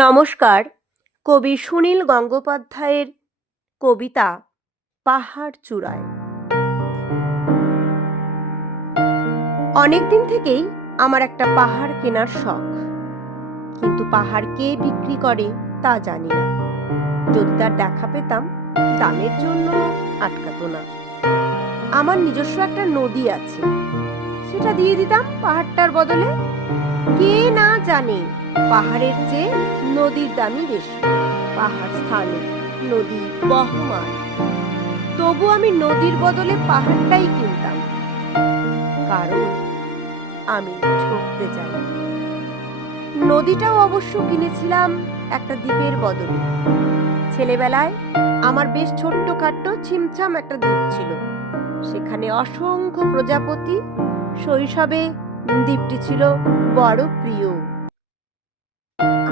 নমস্কার। কবি সুনীল গঙ্গোপাধ্যায়ের কবিতা পাহাড় চূড়ায়। অনেকদিন থেকেই আমার একটা পাহাড় কেনার শখ, কিন্তু পাহাড় কে বিক্রি করে তা জানি না। যদি তার দেখা পেতাম, দামের জন্য আটকাতো না। আমার নিজস্ব একটা নদী আছে, সেটা দিয়ে দিতাম পাহাড়টার বদলে। কে না জানে পাহাড়ের চেয়ে নদীর দামই বেশি। পাহাড় স্থানে, নদী বহমান, তবু আমি নদীর বদলে পাহাড়টাই কিনতাম, কারণ আমি ঠকতে চাই। নদীটাও অবশ্য কিনেছিলাম একটা দ্বীপের বদলে। ছেলেবেলায় আমার বেশ ছোট্টখাট্ট ছিমছাম একটা দ্বীপ ছিল, সেখানে অসংখ্য প্রজাপতি। শৈশবে দ্বীপটি ছিল বড় প্রিয়।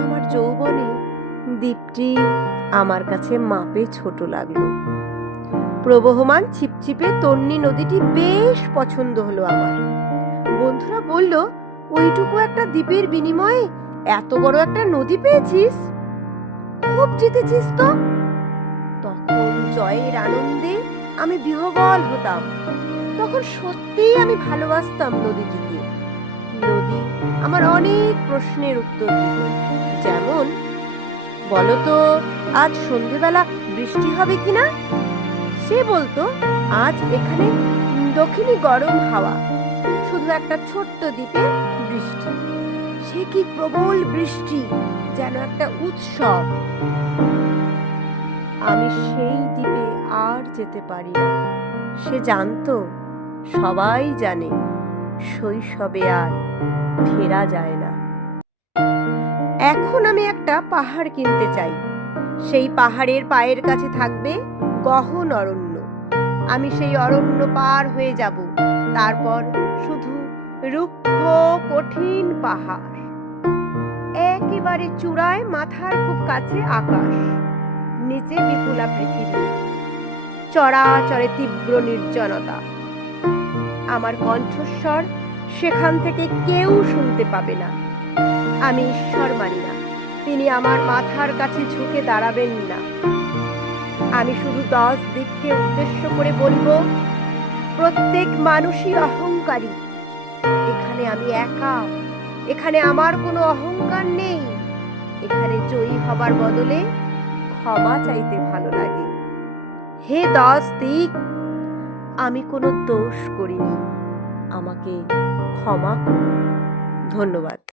আমার যৌবনে দ্বীপটি আমার কাছে মাপে ছোট লাগলো। প্রবহমান ছিপছিপে তন্নি নদীটি বেশ পছন্দ হলো আমার। বন্ধুরা বলল, ওইটুকু একটা দ্বীপের বিনিময়ে এত বড় একটা নদী পেয়েছিস, খুব জিতেছিস তো। তখন জয়ের আনন্দে আমি বিহ্বল হতাম। তখন সত্যিই আমি ভালোবাসতাম নদীটিকে। নদী আমার অনেক প্রশ্নের উত্তর দিত, যেমন, বলতো আজ সন্ধেবেলা বৃষ্টি হবে কিনা। সে বলতো, আজ এখানে দক্ষিণী গরম হাওয়া, শুধু একটা ছোট্ট দ্বীপে বৃষ্টি। সে কি প্রবল বৃষ্টি, যেন একটা উৎসব। আমি সেই দ্বীপে আর যেতে পারি না। সে জানতো, সবাই জানে, শৈশবে আর ফেরা যায় না। এখন আমি একটা পাহাড় কিনতে চাই। সেই পাহাড়ের পায়ের কাছে থাকবে গহন অরণ্য। আমি সেই অরণ্য পার হয়ে যাব, তারপর শুধু রুক্ষ কঠিন পাহাড়। একেবারে চূড়ায় মাথার খুব কাছে আকাশ, নিচে বিপুলা পৃথিবী, চরাচরে তীব্র নির্জনতা। আমার কণ্ঠস্বর সেখান থেকে কেউ শুনতে পাবে না। আমি ঈশ্বর মানি না, তিনি আমার মাথার কাছে ঝুঁকে দাঁড়াবেন না। আমি শুধু 10 দিককে উদ্দেশ্য করে বলবো, প্রত্যেক মানুষই অহংকারী। এখানে আমি একা, এখানে আমার কোনো অহংকার নেই। এখানে জয়ী হবার বদলে ক্ষমা চাইতে ভালো লাগে। হে 10 দিক, আমি কোনো দোষ করিনি, আমাকে ক্ষমা করুন। ধন্যবাদ।